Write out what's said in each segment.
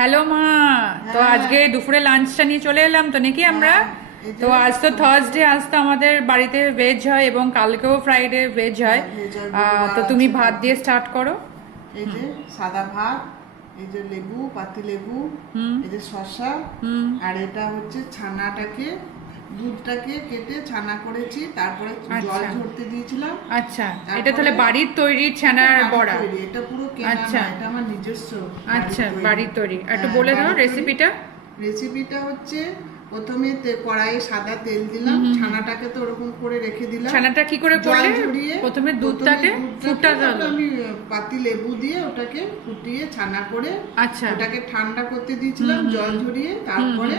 Hello মা। তো আজকে দুপুরে লাঞ্চটা নিয়ে চলে এলাম তো নাকি আমরা। তো আজ তো থার্সডে, আজ তো আমাদের বাড়িতে ভেজ হয় এবং কালকেও ফ্রাইডে ভেজ হয়। তো তুমি ভাত দিয়ে স্টার্ট করো। এই যে সাদা ভাত, এই যে লেবু, পাতি লেবু, এই যে শসা, আর এটা হচ্ছে ছানাটাকে, দুধটাকে কেটে ছানা করেছি, তারপরে জল ঝরতে দিয়েছিলাম। আচ্ছা, এটা তাহলে বাড়ির তৈরি ছানার বড়া? এটা পুরো কেনা না, এটা আমার নিজস্ব। আচ্ছা, বাড়ির তৈরি। একটু বলে দাও রেসিপিটা। রেসিপিটা হচ্ছে প্রথমে কড়াইয়ে সাদা তেল দিলাম, ছানাটাকে তো ওরকম করে রেখে দিলাম। ছানাটা কি করে করলে? প্রথমে দুধটাকে ফুটাতে হবে। আমি পাতি লেবু দিয়ে ওটাকে ফুটিয়ে ছানা করে আচ্ছা, ওটাকে ঠান্ডা করতে দিয়েছিলাম জল ঝরিয়ে। তারপরে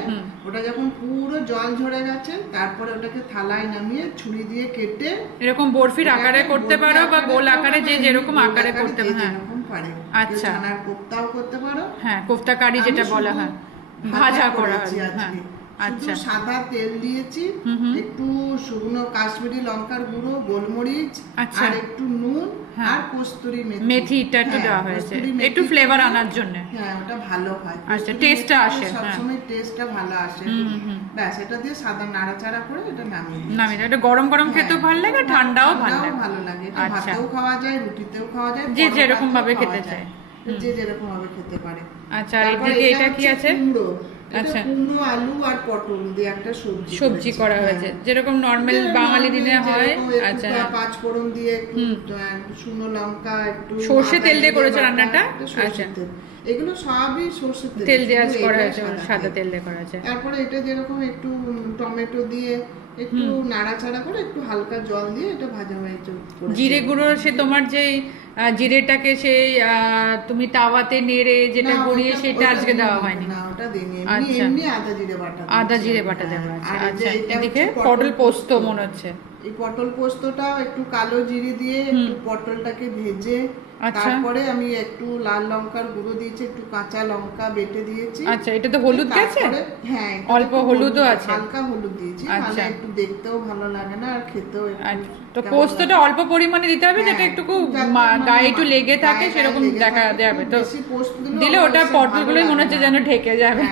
ওটা যখন পুরো জল ঝরে গেছে, তারপরে ওটাকে থালায় নামিয়ে ছুরি দিয়ে কেটে এরকম বরফির আকারে করতে পারো বা গোল আকারে, যে যেরকম আকারে করতে পারে। আচ্ছা, ছানার কোফতাও করতে পারো। হ্যাঁ, কোফতা কারি যেটা বলা হয়, ভাজা করা হয়। হ্যাঁ, আচ্ছা, সাদা তেল দিয়েছি, একটু শুকনো কাশ্মীরি লঙ্কার গুঁড়ো, গোলমরিচ, আর একটু নুন, আর কস্তুরি মেথিটা একটু দেওয়া হয়েছে একটু ফ্লেভার আনার জন্য। হ্যাঁ, ওটা ভালো হয়। আচ্ছা, টেস্টটা আসে, সবসময় টেস্টটা ভালো আসে। ব্যাস, এটা দিয়ে সাদা নাড়াচাড়া করে এটা নামিয়ে এটা গরম গরম খেতেও ভালো লাগে, ঠান্ডাও ভালো লাগে। এটা ভাতেও খাওয়া যায়, রুটিতেও খাওয়া যায়, যে যেরকম ভাবে খেতে চায়, যে যেরকম ভাবে খেতে পারে। আচ্ছা, আর এদিকে এটা কি আছে? আচ্ছা, কুমড়ো, আলু আর পটল দিয়ে একটা সবজি করা হয়েছে, যেরকম নরমাল বাঙালি দিনে হয়। আচ্ছা, পাঁচ ফোড়ন দিয়ে একটু শুকনো লঙ্কা, একটু সর্ষে তেল দিয়ে করেছে রান্নাটা। আচ্ছা, এগুলো সবই সর্ষে তেল দিয়ে করা হয়েছে, সাদা তেল দিয়ে করা হয়েছে। তারপরে এটা যেরকম একটু টমেটো দিয়ে একটু নাড়াচাড়া করে একটু হালকা জল দিয়ে এটা ভাজা হয়েছে। জিরে গুঁড়ো, সে তোমার যেই জিরেটাকে সেই তুমি তাওয়াতে নেড়ে যেটা গড়িয়ে, সেটা আজকে দেওয়া হয়নি? না, ওটা দিইনি। আচ্ছা, এমনি আদা জিরে বাটা দেওয়া আছে। আচ্ছা, এদিকে পটল পোস্ত মনে হচ্ছে। এই পটল পোস্তটাও একটু কালো জিরে দিয়ে একটু পটলটাকে ভেজে, তারপরে আমি একটু লাল লঙ্কার গুঁড়ো দিয়েছি, একটু কাঁচা লঙ্কা বেটে দিয়েছি। আচ্ছা, এটা তো হলুদ গেছে? হ্যাঁ, অল্প হলুদও আছে, হালকা হলুদ দিয়েছি। আচ্ছা, একটু দেখতেও ভালো লাগে না, আর খেতেও তো পোস্তটা অল্প পরিমাণে দিতে হবে, যেটা একটু গায়ে একটু লেগে থাকে, সেরকম দেখা যাবে। তো দিলে ওটা পটলগুলোই মনে হচ্ছে যেন ঢেকে যাবে,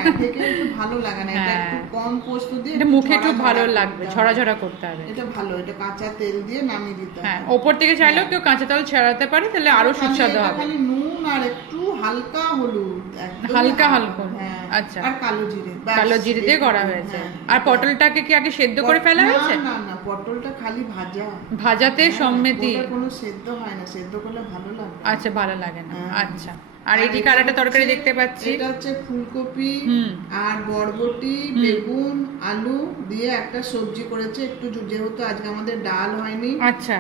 ভালো লাগে না। এটা একটু কম পোস্ত দিয়ে এটা মুখে একটু ভালো লাগবে, ঝরাঝরা করতে হবে। এটা ভালো, এটা কাঁচা তেল দিয়ে নামিয়ে দিতে হবে। হ্যাঁ, ওপর থেকে চাইলেও কেউ কাঁচা তেল ছড়াতে পারে, তাহলে আরো সুস্বাদু হবে। খালি নুন আর একটু হালকা হলুদ, হালকা। আচ্ছা, আর কালো জিরে দিয়ে করা হয়েছে। আর পটলটাকে কি আগে সেদ্ধ করে ফেলা হয়েছে? না, পটলটা খালি ভাজাতে সম্মেতি, কোনো সেদ্ধ হয় না, সেদ্ধ করলে ভালো লাগে। আচ্ছা, ভালো লাগে না। আচ্ছা, আর এদিকে আরেকটা তরকারি দেখতে পাচ্ছি। এটা হচ্ছে ফুলকপি আর বরবটি, বেগুন, আলু দিয়ে একটা সবজি করেছে একটু, যেহেতু আজকে আমাদের ডাল হয়নি। আচ্ছা,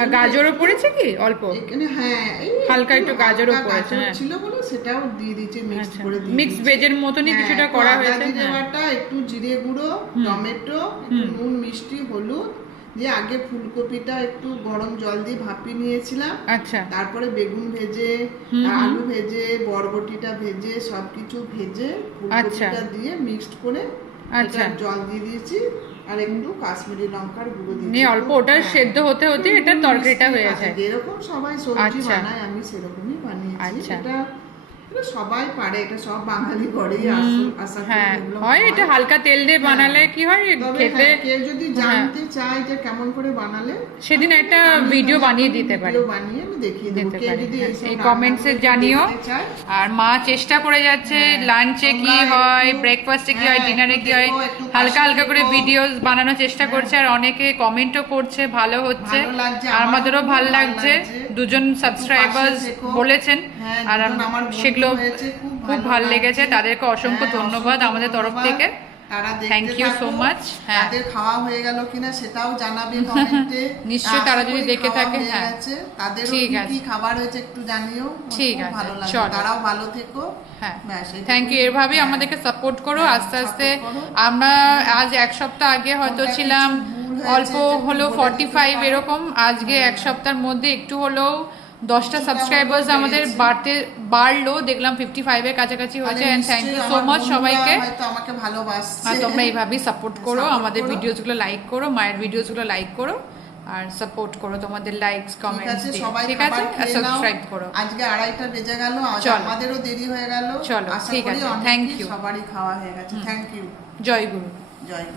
আর গাজরও পড়েছে কি অল্প এখানে? হ্যাঁ, হালকা একটু গাজরও পড়েছে, ছিল বলে সেটাও দিয়ে দিয়েছি, মিক্স করে দিয়েছি। মিক্স ভেজের মতনই কিছুটা করা হয়েছে। জিরে বাটা, একটু জিরে গুঁড়ো, টমেটো, একটু নুন, মিষ্টি, হলুদ দিয়ে আগে ফুলকপিটা একটু গরম জল দিয়ে ভাপিয়ে নিয়েছিলাম। আচ্ছা, তারপরে বেগুন ভেজে, আলু ভেজে, বরবটিটা ভেজে, সবকিছু ভেজে ফুলকপিটা দিয়ে মিক্সড করে আচ্ছা জল দিয়ে দিয়েছি, আর একটু কাশ্মীরি লঙ্কার গুঁড়ো দিয়েছি। অল্প ওটা সেদ্ধ হতে হতে এটা তরকারিটা হয়ে যায়। যেরকম সবাই সবজি বানায় আমি সেরকমই বানিয়েছি। এটা সবাই পারে, এটা সব বাঙালি ঘরেই আশা করি হয়। এটা হালকা তেল দিয়ে বানালে কি হয় খেতে, কেউ যদি জানতে চায় যে কেমন করে বানালে, সেদিন একটা ভিডিও বানিয়ে দিতে পারি, বানিয়ে আমি দেখিয়ে দেবো। কেউ যদি এই কমেন্টসে জানিও। আর মা চেষ্টা করে যাচ্ছে লাঞ্চে কি হয়, ব্রেকফাস্টে কি হয়, ডিনারে কি হয়, হালকা হালকা করে ভিডিওস বানানোর চেষ্টা করছে। আর অনেকে কমেন্টও করছে, ভালো হচ্ছে, আর আমাদেরও ভালো লাগছে। দুজন সাবস্ক্রাইবার্স বলেছেন, আর সেগুলো খুব ভালো লেগেছে। তাদেরকে অসংখ্য ধন্যবাদ আমাদের তরফ থেকে। Thank you so much. তাদের খাওয়া হয়ে গেল কিনা সেটাও জানাবে কমেন্টে। নিশ্চয়ই তারা যদি দেখে থাকে, হ্যাঁ, তাদের কি খাবার হয়েছে একটু জানিও। ঠিক আছে, ভালো লাগবে, তারাও ভালো থেকো। হ্যাঁ, থ্যাংক ইউ। এভাবেই আমাদেরকে সাপোর্ট করো। আস্তে আস্তে আমরা আজ এক সপ্তাহ আগে হয়তো ছিলাম অল্প হলো 45 এরকম, আজকে এক সপ্তাহের মধ্যে একটু হলেও 10টা সাবস্ক্রাইবার্স আমাদের বাড়লো, দেখলাম 55 এর কাছাকাছি হয়েছে। And thank you so much সবাইকে। আমাকে ভালোবাসছে, আর তোমরা এইভাবেই সাপোর্ট করো, আমাদের ভিডিওসগুলো লাইক করো, মায়ের ভিডিওসগুলো লাইক করো। আর সাপোর্ট করো, তোমাদের লাইকস ঠিক কমেন্টস আছে, দিও, সবাই ঠিক খাবার আছে, আর খেয়ে নাও। সাবস্ক্রাইব করো। আজকে 2:30টা বেজে গেল, আজ চলো। আমাদেরও দেরি হয়ে গেল। চলো, আশা ঠিক করি আছে, অনেক thank you. সবারই খাওয়া হয়ে গেছে। Thank you. Joy Guru. Joy.